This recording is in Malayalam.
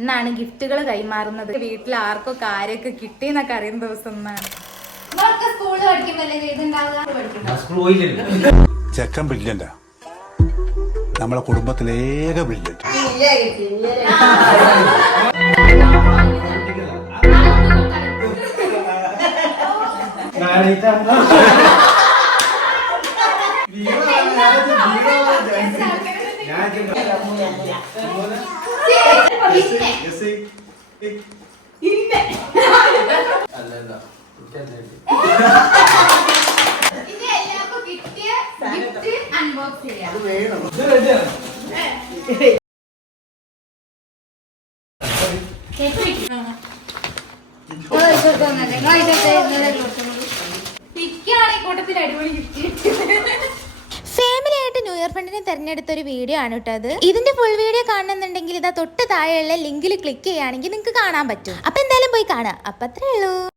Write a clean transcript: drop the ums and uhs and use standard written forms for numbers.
ഇന്നാണ് ഗിഫ്റ്റുകൾ കൈമാറുന്നത്. വീട്ടിൽ ആർക്കോ കാര്യമൊക്കെ കിട്ടിയെന്നൊക്കെ അറിയുന്ന ദിവസം എന്നാണ്. സ്കൂളിൽ ചെക്കൻ ബ്രില്യന്റാ, നമ്മളെ കുടുംബത്തിലെ ഏക ബ്രില്യന്റ്. ഫാമിലി ആയിട്ട് ന്യൂ ഇയർ ഫണ്ടിനെ തെരഞ്ഞെടുത്ത ഒരു വീഡിയോ ആണ് കേട്ടത്. ഇതിന്റെ ഫുൾ വീഡിയോ കാണുന്നുണ്ടെങ്കിൽ ഇതാ തൊട്ട് താഴെയുള്ള ലിങ്കിൽ ക്ലിക്ക് ചെയ്യുകയാണെങ്കിൽ നിങ്ങൾക്ക് കാണാൻ പറ്റും. അപ്പൊ എന്തായാലും പോയി കാണാം. അപ്പൊ അത്രേ ഉള്ളൂ.